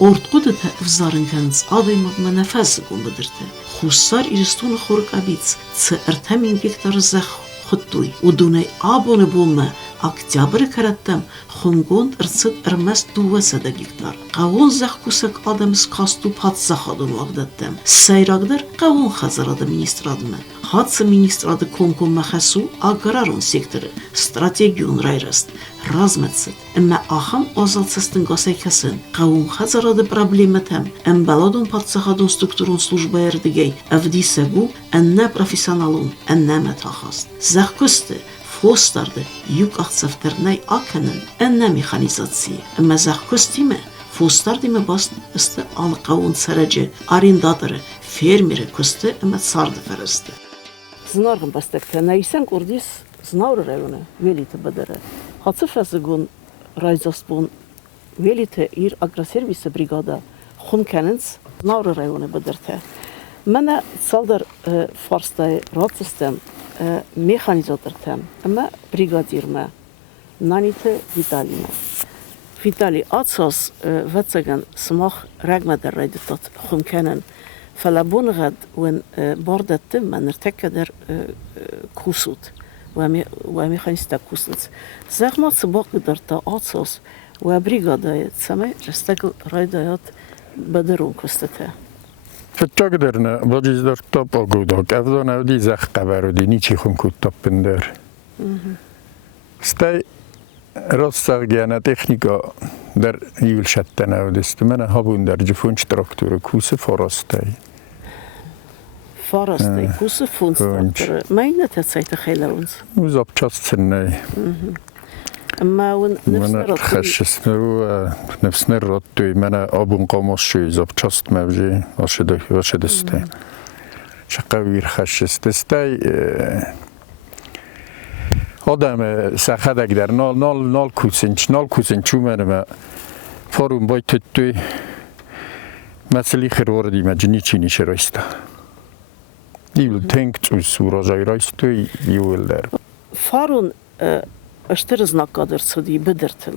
Ortqoda ta vzarinkanz adayma manafaz gun bedırte. Xussar iristun xorqabits ts ertamin gektar zakh xuttuy. Udunay abone bulma октябрь караттам хунгонд ирцит ирмас дувасада гектар. Qavun zakh kusak adamız kastu patsa xadun vagdattam. Sayragdar qavun xazarada ministradma. Hatsı ministradı konkon maxasu agrarun sektoru strategiyun rayrast. Razmetsit. Amma aham azaltsastın qasaykasın. Qavun xazarada problemetem. Embaladun patsa xadun strukturun slujbayardigay. Avdisagu anna profesionalun anna metaxast. Zakh kusti Fostardı yük aksaftırnay akının enne mexanizatsiye. Ama zakustime fostardime bast iste alqavun saracı arendatorı fermeri kustu ama sardı feresti. Znargın bastakta naysen kurdis znavr rayonu velite badara. Hatsı fazgun rayzasbun velite ir agroservisi brigada xumkanins znavr rayonu badarta. Mana saldar farstay rad sistem mexanizatortam ama brigadirme nanite Vitalina. Vitali atsas vatsagan smach ragmader rayditat xumkanen falabungad wen bardattim man irtekader kusut و ميخانيستا كوسنس زغمات سباق درتا آتساس و بريغادايت سمي رستقل رايدايات بدرون كستتا Fetchagderna vajizlar top ogudak. Evdan evdi zakh qabarudi nichi khum kut toppinder. Stay rossargana technika der yul shatten evdist. Mana habun der jfunch traktor kuse forastay. Forastay kuse funstraktor. Meine tatsächlich خيلونس. Uzapchastnay. أما من خشست نفس نرد توی من آبون قاموس شوی زب چست موجی واشده سته چقدر خشست استی آدم سخت در نال کوسنچ منم فارون باید توی مسئله خیروردی مجنی چینی شرایسته دیول تنگ تو سوراجای رایست توی یول در فارون اشترزنا قادر صدي بدرتل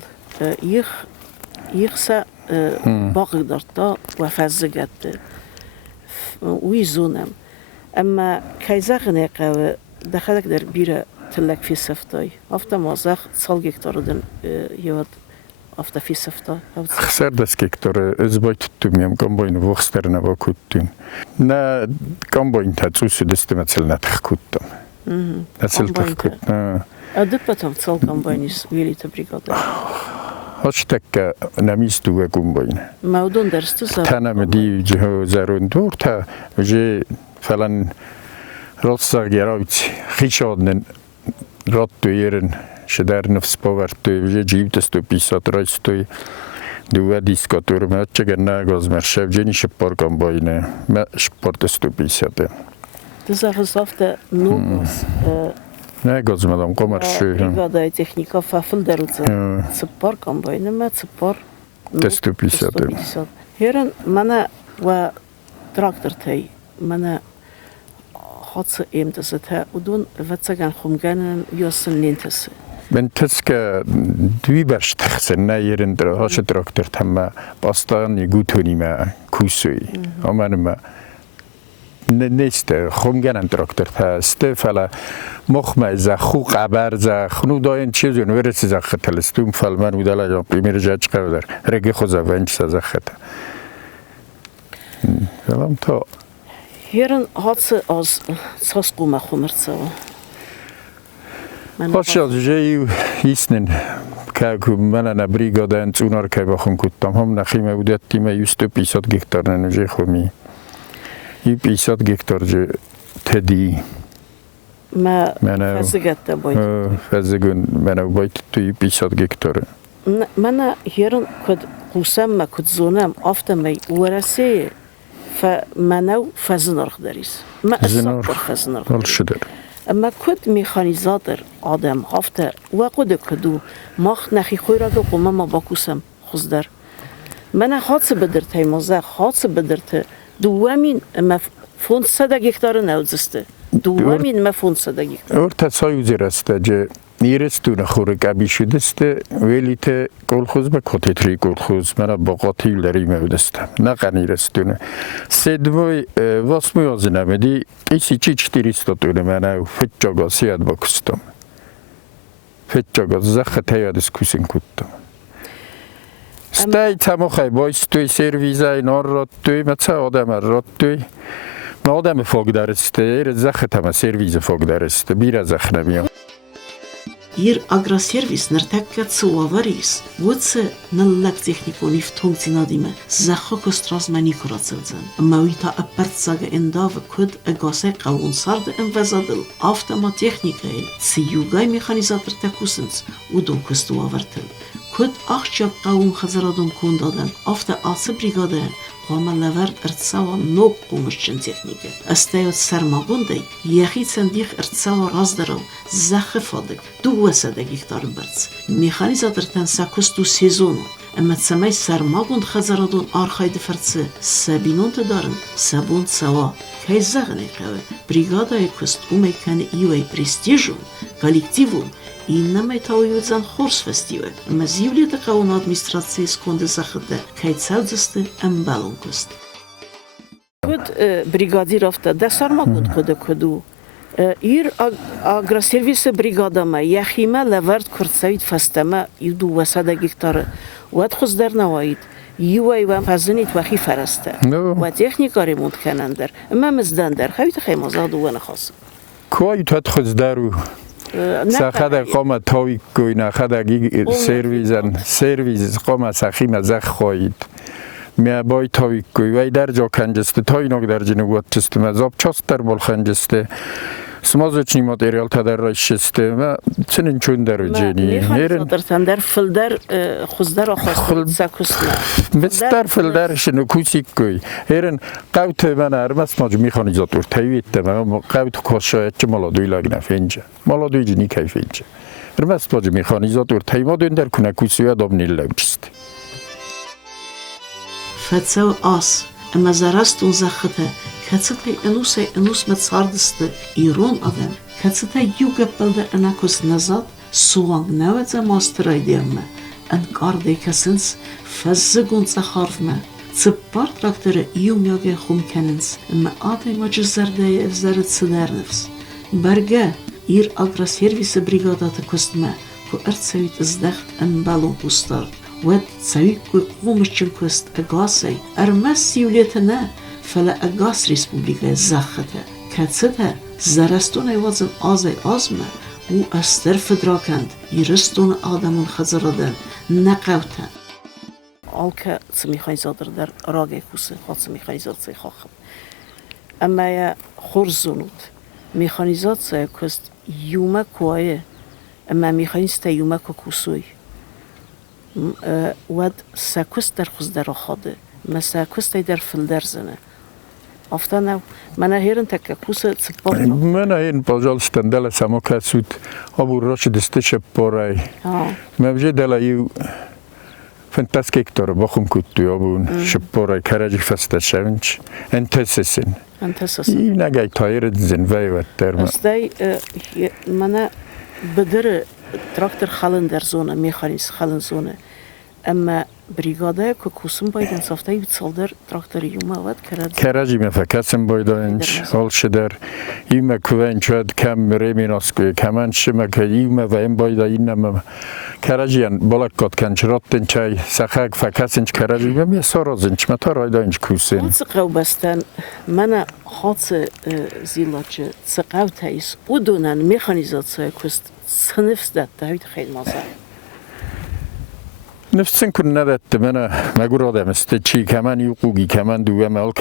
يخسا باقي درتا وفزقت ويزونم اما كايزاغني قاوه دخلك در بيرا تلك في سفتاي افتا مازاق سال گكتاردن يواد افتا في سفتاي خسر دست گكتار از باید تومیم کامباین وخسترنا با کتیم نه کامباین تاتسوس دست مثل نتخ کتم مثل تخ کتم أدبتهم تصل كمباينيس ويليت بريغادا. هاشتك نميستو كمباين. مودون درستو زار. تنا مدي جه زارون دور تا جه فلان راستا جراوت خيشادن راتو يرن شدار نفس باورتو جه جيبتستو بيسات رايستو دو ديسكاتور ما تشجنا غاز مرشف جني شبار كمباينه ما شبارتستو بيسات. تزار صافت نوبس. نه گاز مدام قمرشی. برigada تکنیکا فافل دروزه. سپار کامباینه ما سپار. دستو پیساده. هرن منه و تراکتور تی منه خاص امتزته ودون واتساقن خمگانن یاسن لینتس. من تسکه دوی برش تخسن نه یرن در هاش تراکتور تما باستان یگوتونی ما کوسوی. آمانه ما نیست خمگانن تراکتور هست فلا مخمه زخو قبر زخنو داین چیزی نورسی زخت لستوم فلمن ودلا جا بیمیر جاچ قدر رگی خوزا ونچ زخت. سلام تا. هرن هاتس از ساسقو مخمرتسا. هاش از جایی ایستن که من نبریگاده انتونار که بخون کتم هم نخیمه بودت تیم یوستو 500 گکتار ننجی خومی. ی 500 گکتار جو تدی. ما فزگت باید. فزگون من باید توی 500 گکتاره. من هرن کد قسم کد زونم آفتمی ورسه فمنو فزنرخ دریس. ما اصلا فزنرخ. شده. اما کد میخانیزاتر آدم هفته وقت کدو ماخ نخی خوی را دو قوم ما باکوسم خزدر. من خاص بدرت های مزه خاص بدرت دوامین ما فوند 100 گکتار نوزسته. دوامین ما فوند 100 گکتار. اور تصایوزی رسته جه نیرستون خورک ابی شدست ولیت کلخوز به کاتری کلخوز من با قاتیل داری مودستم نه قنیرستونه سدوی واسمی از نمیدی ایسی چی چتیریستونه من او فتجاگاسیت با کستم فتجاگاس زخته یادس کسین کتم استای تماخی بایستوی سرویزای نار رات توی مثل آدم رات توی ما آدم فوق درسته ایر زخته ما سرویز فوق درسته بیر زخ نمیم Ir agroservis nërtekket së uavaris, vëtse në lek teknikoni ftoncinadime, zëkho këstrazmeni kuracëvdzën. Mawita e përtsage endave këd e gase qavunsarde e mvezadıl, aftema teknike si jugaj mechanizatër të kusënc, u do këstu uavartıl. Këd axqja qavun xëzëradun kundaden, afte asë brigade, قام لورد ارتساوا نوب قومشچن تکنیکه. استایت سرماغونده یخی صندیق ارتساوا راز درو زخ فادک دو وسده گیختار برز. میخانیزاتر تن ساکستو سیزونو. اما تسمای سرماغوند خزرادون آرخاید فرڅه سبینون تدارن سبون سوا که زغنه قوه بریگادای کست اومه کنه ایوه پرستیجون کالکتیوون اینما تاویوزن خورس فستیوه اما زیولیت قوان ادمیستراتسی سکنده زخده که تساوزسته ام بالون کست. کد بریگادی رفته ده سرماغوند کدو ایر اگراسرویس بریگادا ما یخیمه لورد کرتسوید فستمه یدو وسده گیختاره وقت خوز در نوایید یوای و پزنیت وخی فرسته و تکنیکاری موند کنندر اما مزدندر خویت خیلی مزاد و نخواست کوی تو خوز درو سخت قام تاوی کوی نخد سرویز قام سخی مزخ خواهید می بای تاوی کوی وی در جا کنجسته تای نگ در جنوبات جسته مزاب چاست در بال خنجسته سمازوچنی ماتریال تا در رایشسته و چنین چون در جنی میخوام در فلدر خوزدر آخواست سکوسنا مستر فلدرش نکوسی کوی هرن قوت من ارمس ماج میخوانی زاتور تایویت من قوت کاشایت چه مالادوی لاگ نفینجه مالادوی جنی کیفینجه ارمس ماج میخوانی زاتور تایما دون در کنه کوسی و دام نیل لوجست فتسو آس اما زرستون زخته کڅته انوس met sardiste iron adem kڅته jugepelde enakos nazad soang nevet masteraydiemme en karde kasins fazzegun tsaharfme tsepar traktere yumyage khumkenins me ate majzerde evzeret sdernevs berge ir agroservis brigadat kostme ku ertsevit zdacht en balon pustar wet tsavik ku qumishchin kost agasay ermes sivletene فلا اگاس ریسپوبلیکای زخته کتسته زرستون ایوازن آزای آزمه و استر فدراکند یرستون آدمون خزرادن نقوتن آلکه سمیخای زادر در راگه کوسه خواهد سمیخای زاد سای خواهم اما یا خورزونود میخانیزات سای کست یومه کوایه اما میخانیسته یومه کوسوی ود سکست در خوز در آخاده مثلا کست در فلدر زنه افتانه من هرن تک کوسه سپار من هرن باجال استندل سما کسود ابو راش دسته چپورای مبجه دلایو فانتاستیک تور باخم کتوی ابون چپورای کراجی فست شونچ انتسسن این نگای تایر زن وای و ترم استای من بدر تراکتور خالن در زونه میخانیس خالن زونه اما بریگاده که کوسم باید انصافتایی بتصالدر تراکتوری یومه واد کراجی مفکسم باید انش حال شدر یومه کوین شد کم ریمیناس که کمان شما که یومه و این باید اینم کراجیان بالا کات کنچراتن چای سخاک فکسنچ کراجی میام یه سارازنچ متا رایدا انج کوسن خاص قو بستن من خاص زیلاچ سقاو تایس و دونن میخانیزاتسای کست سنفس داد تاوید خیلی مازه نفسن کن نداشته من مگور آدم است چی کمان یوقی کمان دوه مال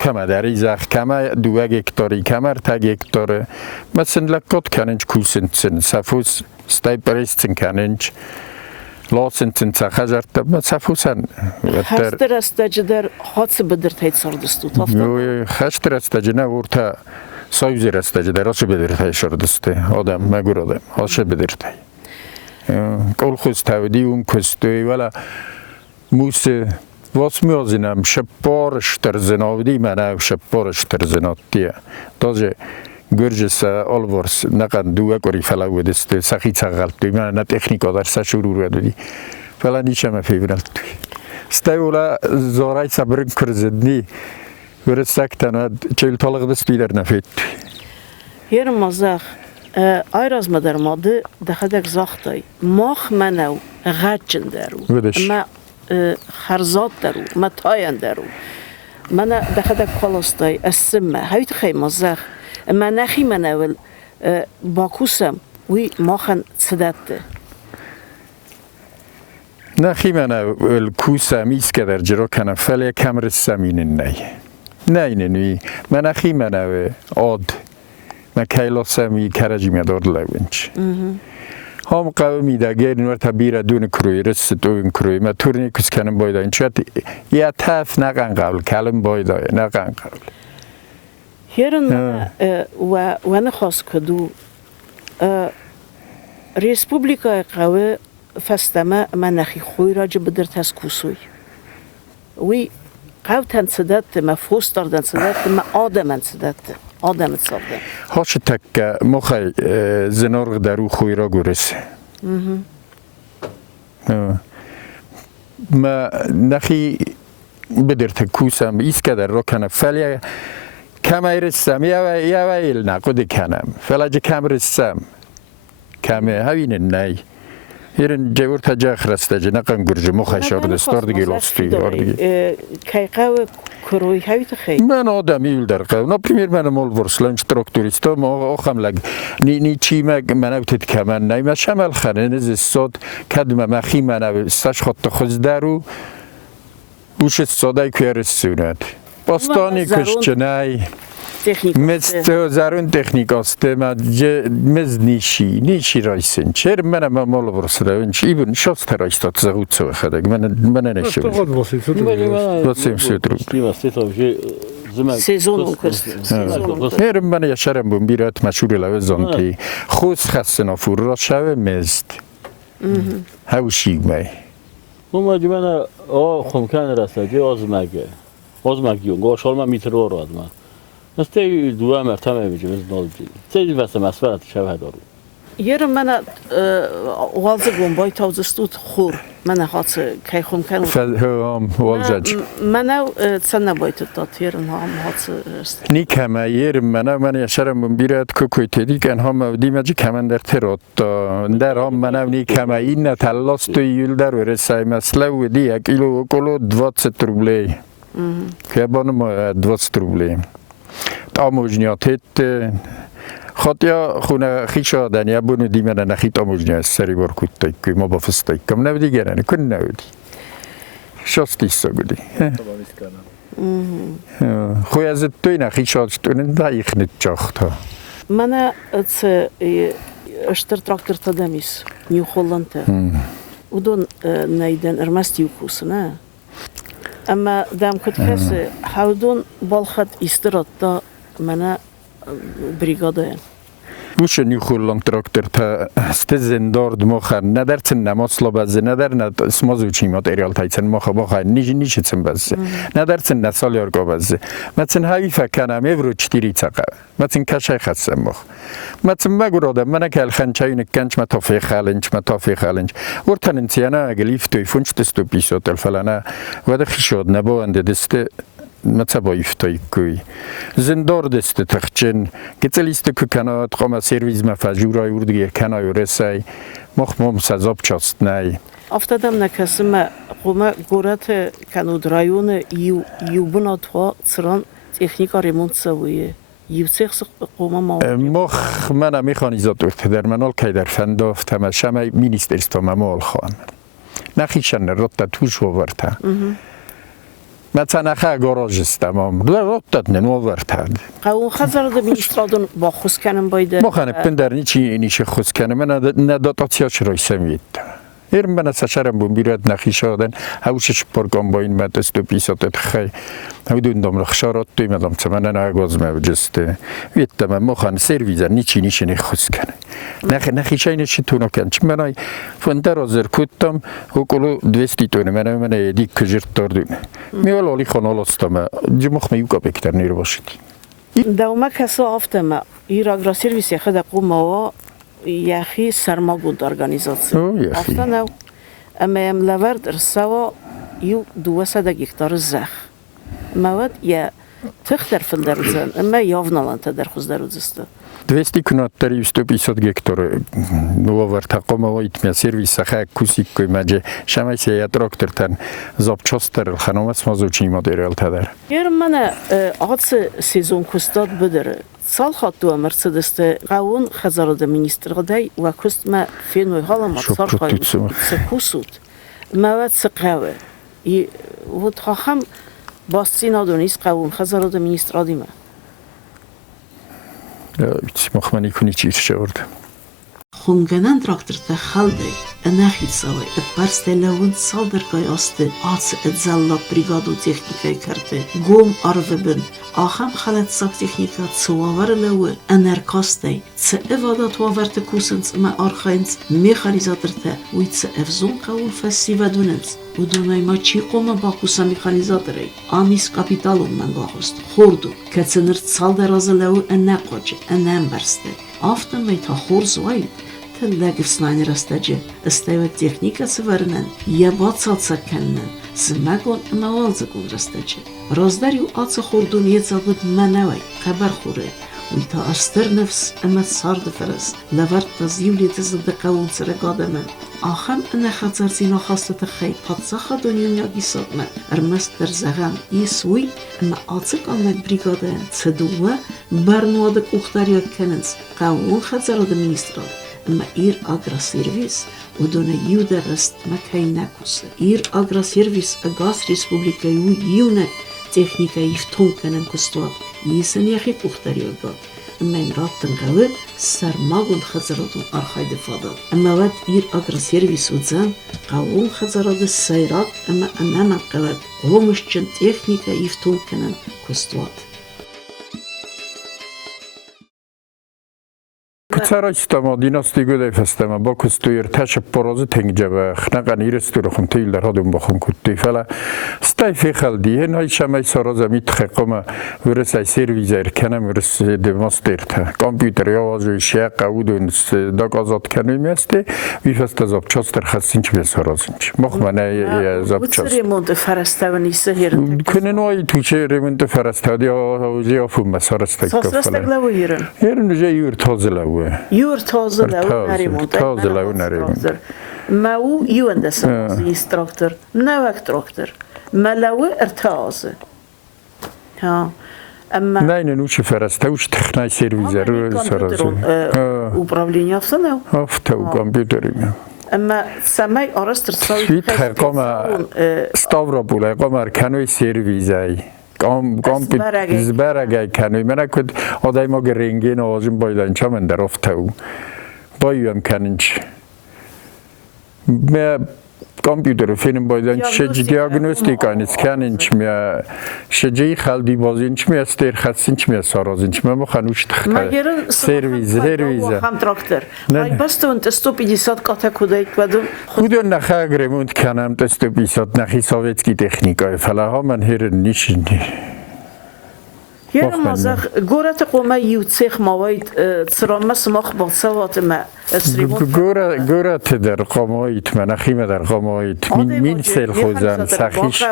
کمادری زخ کما دوه گکتاری کمر تا گکتاره مثلا لکات کننج کوسن سن سفوس استای پرستن کننج لاسن سن سخجرت مثلا سفوسن خستر است جدر حادث بدر تایید سردستو تافته خستر است جنه ورتا سایزی است جدر آش بدر تای شردسته آدم مگور آدم آش بدر تای کلخوز تودی کستوی ولی موسی واس میازینم شپارش تر زناودی من او شپارش تر زنادیه تازه گرجس آلورس نقد دو کاری فلا و دست سخی تغلط توی من نه تکنیکا در سشورور ودی فلا نیچه ما فیبرال توی استولا زارای صبرن کرزدنی ورد سکتن چهل طالق دست بیدر نفید Hier mazag ayraz madarmadı dahadak zaxtay mach manav gatchen daru ودش. ma kharzat daru ma tayan daru mana dahadak qalastay asma hayt khay mazag ma naxi manavel bakusam wi machan tsadatte نخی من الکوسا میز که در جرا کنم فلی کمر سمین نه نوی من نخی من آد من کیلا سمی کرجی میدار لونچ هم قومی داگر نور تبیر دون کروی رست دون کروی من تورنی کس کنم باید این چت یا تف نگن قبل کلم باید نگن قبل Hierin و نخواست کدو Respublika قوی فستما من نخی خوی راج بدرت از کوسوی وی قو تنصدت ما فوستر تنصدت ما آدم انصدت آدم تصدت هاش تک مخی زنارغ درو خوی را گرس ما نخی بدرت کوسم ایست که در را کنم فلی کم رسم یا ویل نقود کنم فلا جه کم رسم کم هوین نی هرن جور تجا خرسته جه نقن گرجه مخش آرده آرده گلاستوی آرده کی قو کروی هایت خی من آدمی ویل در قو نپریمیر من مال ورسلنج تراکتوریستا ما آخم لگ نی چی مگ من اوتید کمن نی ما شمال خانه نز استاد کدوم مخی من استاش خط خوز درو بوش استادای که رسوند باستانی کشچه نی مثل زارون تکنیک است ما مز نیشی رایسن چرا من مال ورسره چی بون شاست رایستاد زود سو خداگ من نشود واسه سوترو سیزون هرم من یشرم بون بیرات مشهور لوزانتی خوش خسنا فور را شو مزد هاوشی می ما جمعنا خمکان رساجی آزمگی گوشال ما میترو راد ما مستی دو مرتبه میشه از نالجی سیدی واسه مسئله شبه دارو Hier من والز گومبای تازستود خور من هات کی خم کنم فهم والجج من تسنى باید داد hier هم هات نیک همه یه من یشرم بون بیرات کوکوی تدی که هم دیمجی کمان در ترات در هم من نیک همه این نتلاست تو یول در ورسای مسئله و دی اکیلو کلو 20 روبلی که بانم 20 روبلی آموزنیاتت خاطیا خونه خیشا دنیا بونو دیمن نخیت آموزنیات سری بار کودتای که ما با فستای کم نودی گرنه کن نودی شاستی ساگودی خوی از توی نخیشا چطورن دایخ نتجاخت ها من اشتر تراکتور تدمیس نیو هولنده و دون نیدن ارمستی وکوس نه اما دام کد کس هودون بالخد استرات دا من بریگاده بوش نیو هولند تراکتور تا استزندار دماغ ندارن نماز لبازه ندارن اسمازو چی ماتریال تایسن مخ نیچه چن بازه ندارن نسالیار گابازه مثلا هایی فکنم ایورو چتیری تاقه مثلا کشای خستم مخ مثلا مگوراده من که الخنچاین کنچ متافی خالنج ورتن انتیانا اگلیف توی فونش دستو بیسوت الفلانه و دخشود نباونده دسته مثلا بایفتای کوی زندار دست تخچن کتلیست که کنات قام سرویس مفجورای وردی کنای رسای مخمم سزاب چاست نای افتادم نکسم قوم گورات کنود رایون یو بناتوا سران تکنیکا ریمونت سویه یو سخت قوم ما مخ من میخانیزاتور در منال که در فنداف تماشا مینیسترستو ممال خواهم نخیشن رتا توش ورتا مثلا خا گاراژ استمام رتت نوورتاد قاون خزر د مینسترادون با خوس کنم باید مخانه پندر نیچی خوس کنم من نداتاتیاش رایسمیت من سشرم بون بیرد نخیشادن هاوشش پرگام با این مدست و پیساتت خی هودون دام رخشارات توی مدام چمنه نگاز موجسته ویتم مخان سرویزن نیچی نخوز کنه نخیشای نشی تونو کنچ منای فندر آزر کتم و کلو 200 تونه من دیک کجرت داردونه میوال آلی خانال استم جمخ میوکا بکتر نیر باشدی دوما کسا آفتم Ir agroservis je da kuma yahi sarmagund organizacija. او یخی Aftana am lavard rsawa يو 200 هكتار الزخ مواد يا تختر في الدرزان اما يافنا لان تدرخز درزسته 200 کناتری 150 گکتار نوآور تقامویت می سرویس خه کوسی که مجه شمایسی یا تراکتور تن زابچاستر خانومس مازوچی مادریال تدر. یر من عادس سیزون کستاد بدره سال خاطو مرسدس قاون خزارد مینیستر قدای و کست ما فیلم حالا ما صار خواهیم سکوسود مواد سقاوه و تخم باستین آدونیس قاون خزارد مینیستر آدیمه. مخمنی کنی چیز شورد. خونگنن تراکتورت خالده نخید سوی برست لون سالدر گایسته آس ادزالات بریگادو تکنیکای کرده گم آرو بن آخام خالد ساک تکنیکات سوار لوه انرکاسته چه اوادات وارت کوسنس ما آرخاینس میخانیزاترته وی چه افزون قول فسی و دوننس و دونای ما چی قوم با کوسا میخانیزاتره آمیس کپیتالون من گاهست خوردو که چنرد سالدر از لوه انقاجه انمبرسته آفتن میتا خورز واید تلاقي في صناعي رستاجي استوى التكنيكا سفرنن يا باتصات سكنن سماقون موالزقون رستاجي رازداري وقاطس خوردون يتزاقود مناوي خبر خوره ويتا أستر نفس أما تصارد فرس لورد تزيولي تزد قوون سرقاد من آخم أنا خطر زينا خاصة تخي بطسخة دنيا قيسات من أرمست در زغم يسوي أما آتسك آنك بريقادين تدوه برنوادك اختاريات كننس قوون خطر دا مينيسترال اما ایر آگرا سرویس و دونه یو درست مکای نکوسه. ایر آگرا سرویس اگاس ریسپوبلیکای و یونه تکنیکای فتون کنن کستواد. یسن یخی پختاری داد. اما این رات تنگوه سرماغون خزراتون آرخای دفاداد. اما ود ایر آگرا سرویس و زن قوون خزرات سیرات اما انما قواد قومش چند تکنیکای فتون کنن کستواد. Кцара система династии года фестема бокустуир таш порозы тенгжеба хнаган ирестур хум тилдер хадум бохум кутти фала стай фихалди хай шамай сороза митхекома вирсай сервизер канам вирс демонстрирта компьютер явазу шаqa удун доказат каниместе вифеста запчастер хасинч весорозинч мохмана запчаст ремонт фараставани сехирн куненой туче ремонт фарастади озиофум масарастак фала هرن جای یور تازه لوه. یور تازه لوه نریمونت. تازه لوه نریمونت. ما او یون دستم زیست تراکتور نه وقت تراکتور. ما لوه ارتازه. ها. اما. نه این نوچه فرسته وش تخنای سرویزر سرازه. управление افتنه. افته و کامپیوتریم. اما سمای آرستر سال. شوید خیلی استاورا بوله قمر کنوی سرویزای. زبرگای کنوی من اکد آدای ما گرینگی نوازم بایدن چه من در افتاو بایویم کننچ من کامپیوتر فیلم بایدن شجی دیاگنوستیک آنیز کننچ من شجی خالدی بازینچ من استیر خستینچ من سارازینچ من مخنوش تخته سرویز هم تراکتر مای بستون 150 قطع کودک بدون خودون نخه گرموند کنم 150 نخی سوویتسکی تکنیکای فلاها من هر نیشنی یه مازخ گورت قومه یوتسخ ماوید سرامس مخ با سوات ما گورت در قومایت من اخیم در قومایت مین سل خوزن سخیش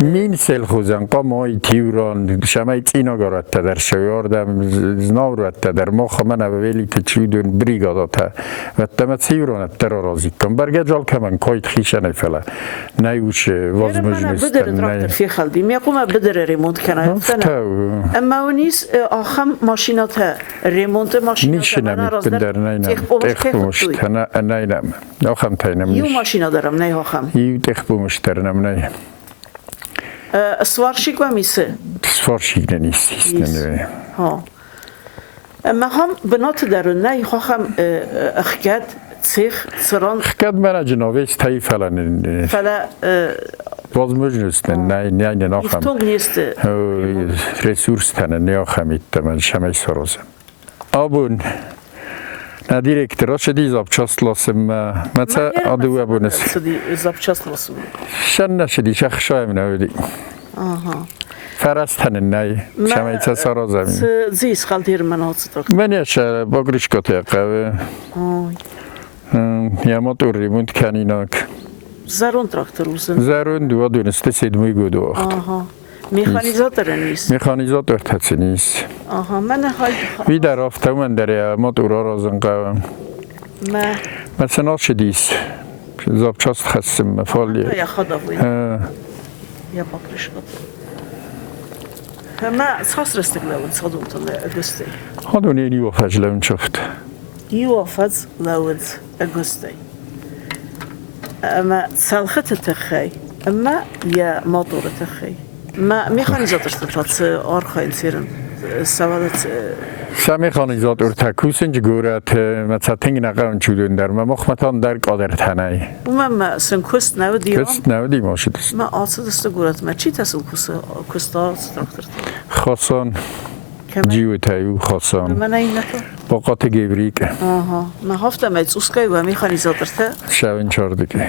مین سل خوزن قومایت یوران شمایت اینا گورت در شویاردم زناورت در مخ من اولی تچودون بریگاداته و تمت یوران تر رازی کن برگه جال که من کایت خیشه نفله نیوش وزمجنستن بدر تراکتر فی خلدی میقوم بدر ریمونت کنه اما ونیس آخم ماشینات ریمونت ماشینات من رازدر تخبومش نه نیم آخم تاینم یو ماشینا دارم نه آخم یو تخبومش ترنم نه سوارشیک و میسه سوارشیک نیست نه ها اما هم بنات درون نه آخم اخکد سیخ سران اخکد من جنابش تایی فلا باز مجنست نه ناخم افتونگ نیست رسورس تنه نه آخم ایت من شمای سرازم آبون نه دیرکتر شدی زابچاست لاسم مثلا آدوه بونس شدی زابچاست لاسم شن نشدی شخ شایم نودی آها فرستن نه شمایت سارا زمین زیس خالدیر مناطق تراکتور منیش باگریش کته قوه یا موتور ریموند کنیناک زرون تراکتور وزن زرون دو دونسته سیدموی گود وقت آها میخانیزاتور نیست میخانیزاتور تاچ نیست آها من های وی در آفته من در موتورا رازن قوم ما مثلا شدیس زابچاست خستم فالی یا خدا بوین یا باگریش کت ما ساس رستگلون صدوم تون اگستی هادونی نیو فجلم شفت يوافز لود أغسطي أما سالخت تخي أما يا موتور تخي ما ميخانيزاتور تطلع أرخين سيرن سوالت میخانیزاتور تکوسنج گورت مثلا تنگ نقرن چودون در ما مخمتان در قادر تنهی وما سنكوست نودي کست نودی ماشید ما آصد استقولت ما چی تسل كوستا ستراكتر خاصان كمان جیو تایو خاصان ما نينتو باقات گبریک آها ما هفته ما تسوسكي و ميخانيزاتور تا شبن چار دیگه